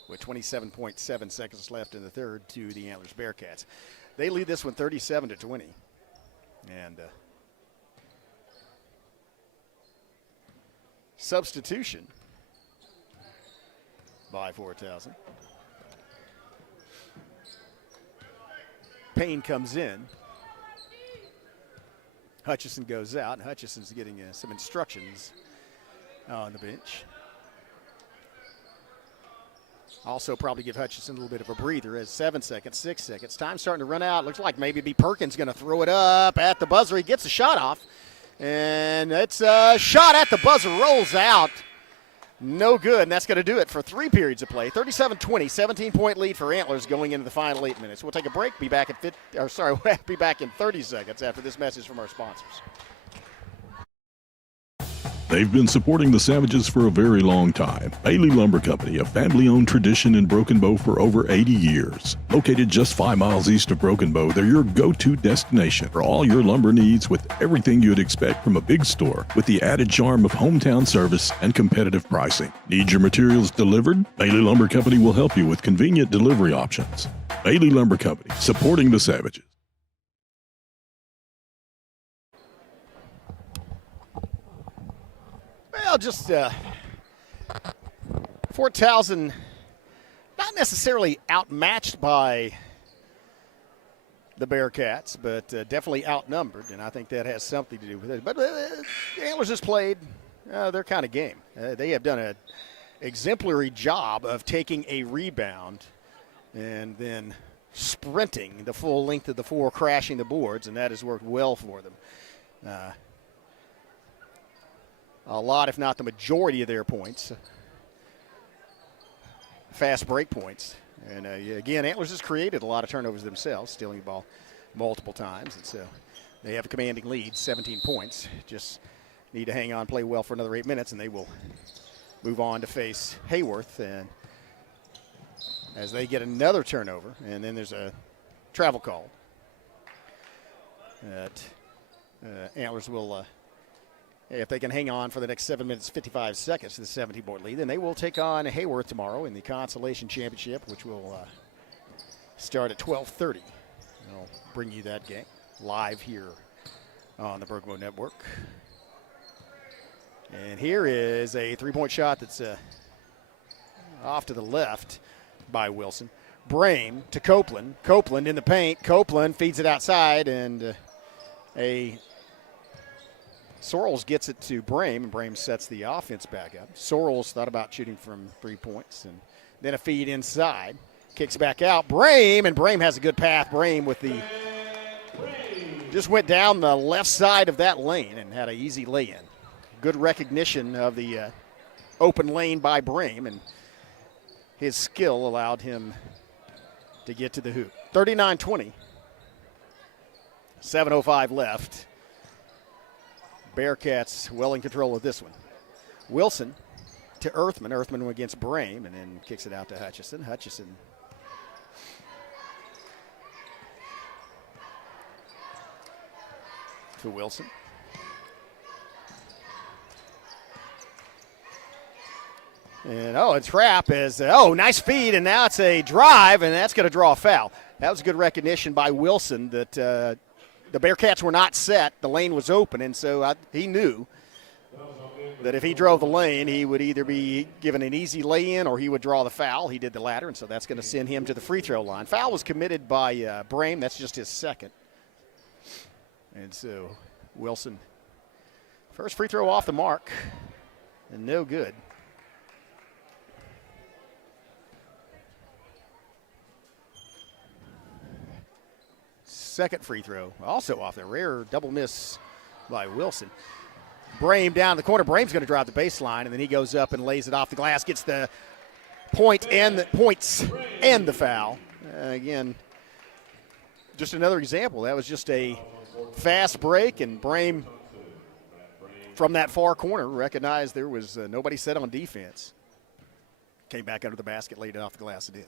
with 27.7 seconds left in the third to the Antlers Bearcats. They lead this one 37-20. And substitution by 4,000. Payne comes in. Hutchison goes out, and Hutchison's getting some instructions on the bench. Also probably give Hutchison a little bit of a breather as 7 seconds, 6 seconds. Time starting to run out. Looks like maybe B. Perkins going to throw it up at the buzzer. He gets a shot off, and it's a shot at the buzzer, rolls out. No good, and that's going to do it for 3 periods of play. 37-20, 17-point lead for Antlers going into the final 8 minutes. We'll take a break. Be back be back in 30 seconds after this message from our sponsors. They've been supporting the Savages for a very long time. Bailey Lumber Company, a family-owned tradition in Broken Bow for over 80 years. Located just 5 miles east of Broken Bow, they're your go-to destination for all your lumber needs with everything you'd expect from a big store with the added charm of hometown service and competitive pricing. Need your materials delivered? Bailey Lumber Company will help you with convenient delivery options. Bailey Lumber Company, supporting the Savages. Well, just Fort Towson not necessarily outmatched by the Bearcats, but definitely outnumbered, and I think that has something to do with it. But the Antlers has played their kind of game. They have done an exemplary job of taking a rebound and then sprinting the full length of the floor, crashing the boards, and that has worked well for them. A lot, if not the majority of their points, fast break points. And again, Antlers has created a lot of turnovers themselves, stealing the ball multiple times. And so they have a commanding lead, 17 points. Just need to hang on, play well for another 8 minutes, and they will move on to face Hayworth. And as they get another turnover, and then there's a travel call that Antlers will if they can hang on for the next 7 minutes, 55 seconds to the 17-point lead, then they will take on Hayworth tomorrow in the Consolation Championship, which will start at 12:30. I'll bring you that game live here on the Bergamo Network. And here is a three-point shot that's off to the left by Wilson. Brame to Copeland. Copeland in the paint. Copeland feeds it outside, and Sorrells gets it to Brame, and Brame sets the offense back up. Sorrells thought about shooting from 3 points, and then a feed inside. Kicks back out. Brame, and Brame has a good path. Brame with the just went down the left side of that lane and had an easy lay-in. Good recognition of the open lane by Brame, and his skill allowed him to get to the hoop. 39-20. 7:05 left. Bearcats well in control of this one. Wilson to Earthman. Earthman against Brame, and then kicks it out to Hutchison. Hutchison to Wilson. And a trap is, nice feed, and now it's a drive, and that's going to draw a foul. That was a good recognition by Wilson that the Bearcats were not set. The lane was open, and so he knew that if he drove the lane, he would either be given an easy lay-in or he would draw the foul. He did the latter, and so that's going to send him to the free throw line. Foul was committed by Brame. That's just his second. And so Wilson, first free throw off the mark, and no good. Second free throw, also off the rare double miss by Wilson. Brame down the corner. Brame's going to drive the baseline, and then he goes up and lays it off the glass, gets the points and the foul. Again, just another example. That was just a fast break, and Brame from that far corner recognized there was nobody set on defense. Came back under the basket, laid it off the glass, and did.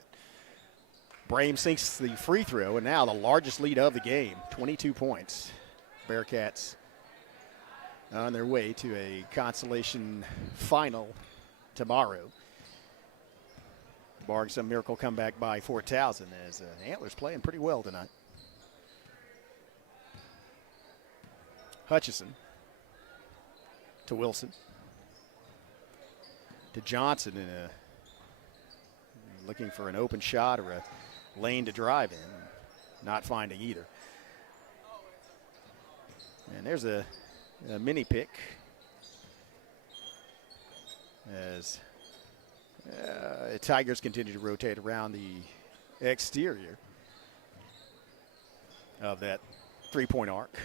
Brame sinks the free throw, and now the largest lead of the game, 22 points. Bearcats on their way to a consolation final tomorrow. Barring some miracle comeback by Fort Towson, as Antlers playing pretty well tonight. Hutchison to Wilson to Johnson, looking for an open shot or a lane to drive in, not finding either. And there's a mini pick as the Tigers continue to rotate around the exterior of that three-point arc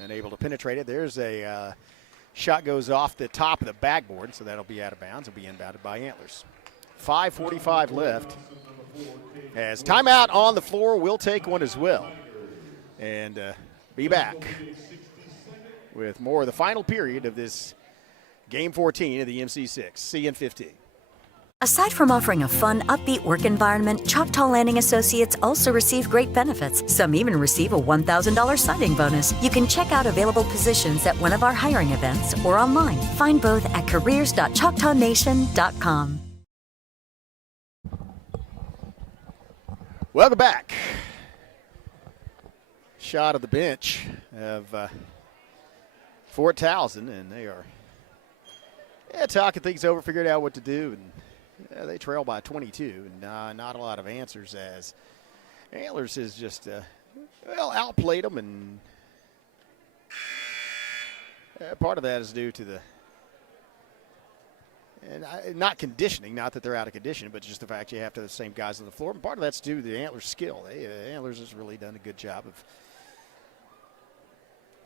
and able to penetrate it. There's a shot goes off the top of the backboard, so that'll be out of bounds. It'll be inbounded by Antlers. 5:45 left. As timeout on the floor, we'll take one as well. And be back with more of the final period of this Game 14 of the MC-6. See you in 15. Aside from offering a fun, upbeat work environment, Choctaw Landing Associates also receive great benefits. Some even receive a $1,000 signing bonus. You can check out available positions at one of our hiring events or online. Find both at careers.choctawnation.com. Welcome back. Shot of the bench of Fort Towson, and they are talking things over, figured out what to do, and they trail by 22, and not a lot of answers as Antlers has just, outplayed them, and part of that is due to not conditioning, not that they're out of condition, but just the fact you have to have the same guys on the floor, and part of that's due to the Antlers' skill. Antlers has really done a good job of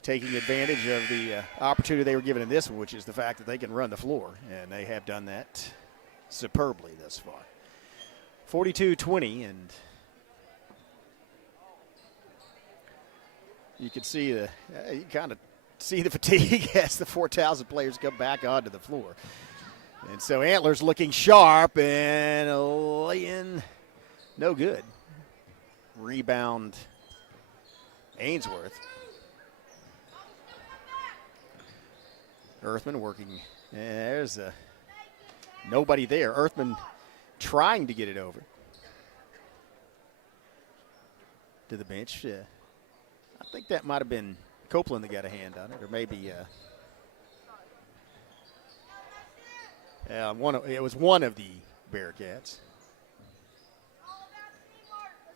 taking advantage of the opportunity they were given in this one, which is the fact that they can run the floor, and they have done that superbly thus far. 42-20, and you can see you kind of see the fatigue as the 4,000 players come back onto the floor. And so Antlers looking sharp and lay-in, no good. Rebound, Ainsworth. Earthman working, and there's nobody there. Earthman trying to get it over to the bench. I think that might have been Copeland that got a hand on it, or maybe it was one of the Bearcats.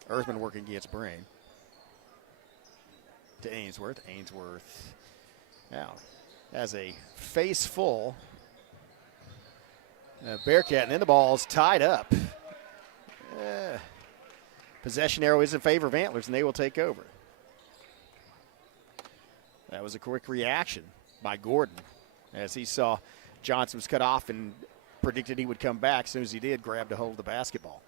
Earthman working against Brain to Ainsworth. Ainsworth now has a face full Bearcat, and then the ball's tied up. Possession arrow is in favor of Antlers, and they will take over. That was a quick reaction by Gordon as he saw Johnson was cut off and predicted he would come back. As soon as he did, grabbed a hold of the basketball.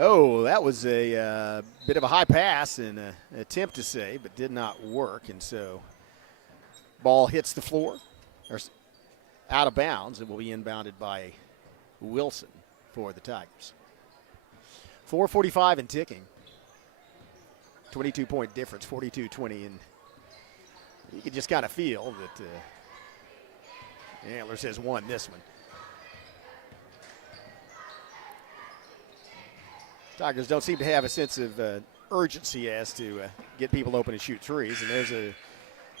Oh, that was a bit of a high pass and an attempt to save, but did not work. And so ball hits the floor, or out of bounds, and will be inbounded by Wilson for the Tigers. 4:45 and ticking. 22-point difference, 42-20. And you can just kind of feel that Antlers has won this one. Tigers don't seem to have a sense of urgency as to get people open and shoot threes. And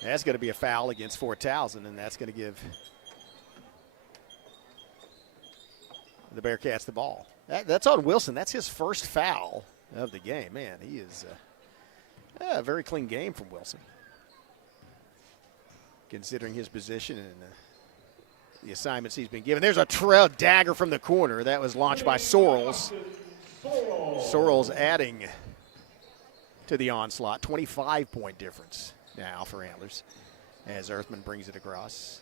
that's going to be a foul against Fort Towson, and that's going to give the Bearcats the ball. That's on Wilson. That's his first foul of the game. Man, he is a very clean game from Wilson, considering his position and the assignments he's been given. There's a trail dagger from the corner. That was launched by Sorrells. Sorrells adding to the onslaught. 25-point difference now for Antlers as Earthman brings it across.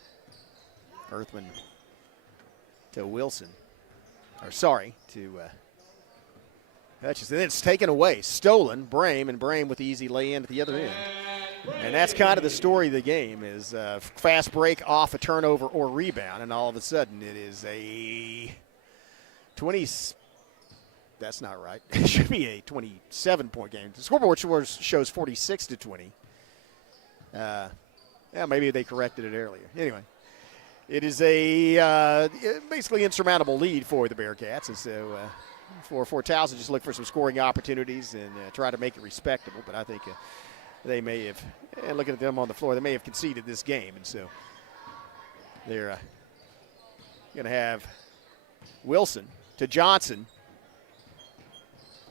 Earthman to Wilson. To Hutchison. Then it's taken away, stolen, Brame, and Brame with the easy lay-in at the other end. And that's kind of the story of the game is fast break off a turnover or rebound, and all of a sudden it is a 20 – that's not right. It should be a 27-point game. The scoreboard shows 46-20. Maybe they corrected it earlier. Anyway. It is a basically insurmountable lead for the Bearcats, and so for Towson, just look for some scoring opportunities and try to make it respectable. But I think they may have, and looking at them on the floor, they may have conceded this game, and so they're going to have Wilson to Johnson.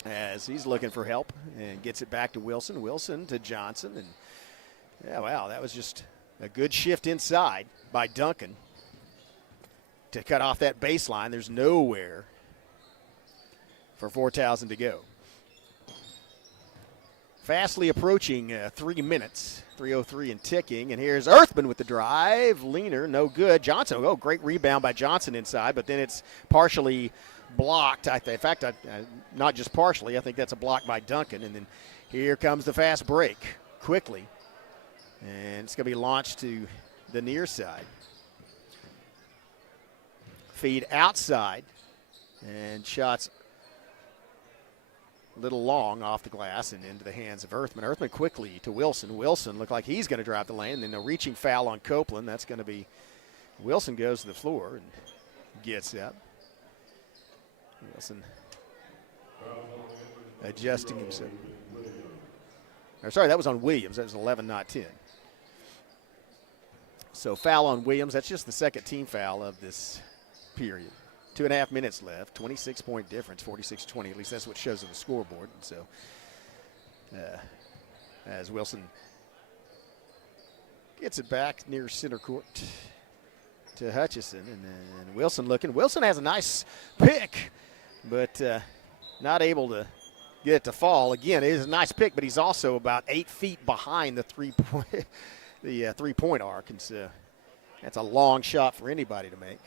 as he's looking for help and gets it back to Wilson. Wilson to Johnson. And, yeah, wow, that was just a good shift inside by Duncan to cut off that baseline. There's nowhere for 4,000 to go. Fastly approaching 3 minutes, 3:03 and ticking. And here's Earthman with the drive. Leaner, no good. Johnson, oh, great rebound by Johnson inside, but then it's partially blocked. In fact, not just partially. I think that's a block by Duncan. And then here comes the fast break quickly. And it's going to be launched to the near side. Feed outside. And shots a little long off the glass and into the hands of Earthman. Earthman quickly to Wilson. Wilson looked like he's going to drive the lane. And then a reaching foul on Copeland. That's going to be Wilson goes to the floor and gets up. Wilson adjusting himself. Or sorry, that was on Williams. That was 11, not 10. So foul on Williams. That's just the second team foul of this period. 2.5 minutes left. 26-point difference, 46-20. At least that's what shows on the scoreboard. And so as Wilson gets it back near center court to Hutchison. And then Wilson looking. Wilson has a nice pick, but not able to get it to fall. Again, it is a nice pick, but he's also about 8 feet behind the three-point arc, and so that's a long shot for anybody to make.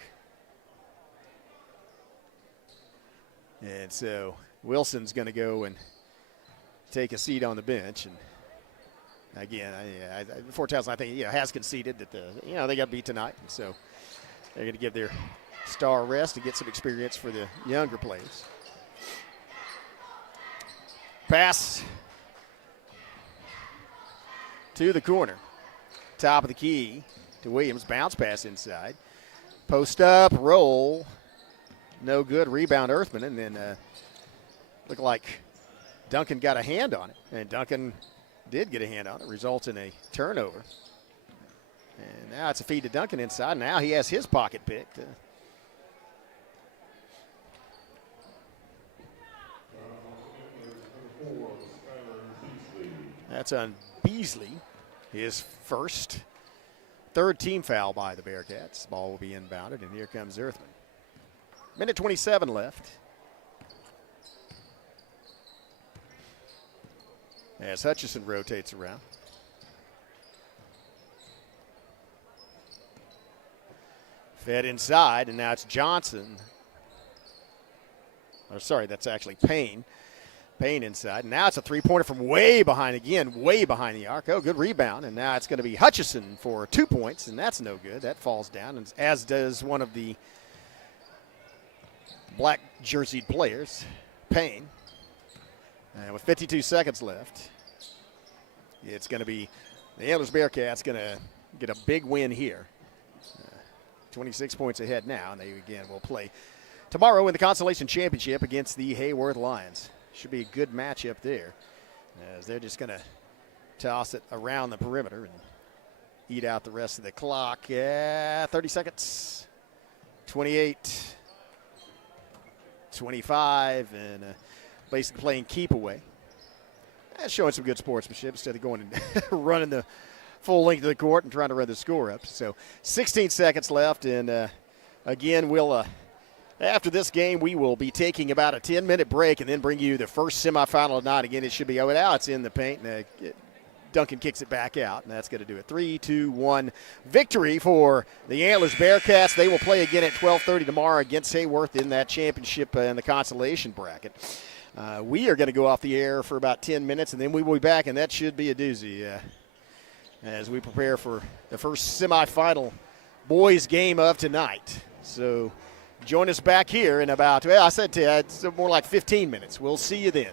And so Wilson's going to go and take a seat on the bench. And again, Fort Towson, I think, has conceded that they got beat tonight, and so they're going to give their star a rest to get some experience for the younger players. Pass to the corner. Top of the key to Williams. Bounce pass inside. Post up, roll. No good. Rebound Earthman. And then looked like Duncan got a hand on it. And Duncan did get a hand on it. Results in a turnover. And now it's a feed to Duncan inside. Now he has his pocket picked. That's on Beasley, his first. Third team foul by the Bearcats. Ball will be inbounded, and here comes Earthman. Minute 27 left. As Hutchison rotates around. Fed inside, and now it's Johnson. Or sorry, that's actually Payne. Payne inside. Now it's a three-pointer from way behind again, way behind the arc. Oh, good rebound. And now it's going to be Hutchison for 2 points, and that's no good. That falls down, and as does one of the black jerseyed players, Payne. And with 52 seconds left, it's going to be the Antlers Bearcats going to get a big win here. 26 points ahead now, and they again will play tomorrow in the Consolation Championship against the Hayworth Lions. Should be a good matchup there, as they're just going to toss it around the perimeter and eat out the rest of the clock. 30 seconds, 28, 25, and basically playing keep away. That's showing some good sportsmanship instead of going and running the full length of the court and trying to run the score up. So 16 seconds left, and again, we'll after this game, we will be taking about a 10-minute break and then bring you the first semifinal of the night. Again, it should be, now it's in the paint, and Duncan kicks it back out, and that's going to do it. 3-2-1 victory for the Antlers Bearcats. They will play again at 12:30 tomorrow against Hayworth in that championship in the consolation bracket. We are going to go off the air for about 10 minutes, and then we will be back, and that should be a doozy as we prepare for the first semifinal boys game of tonight. So join us back here in about, I said it's more like 15 minutes. We'll see you then.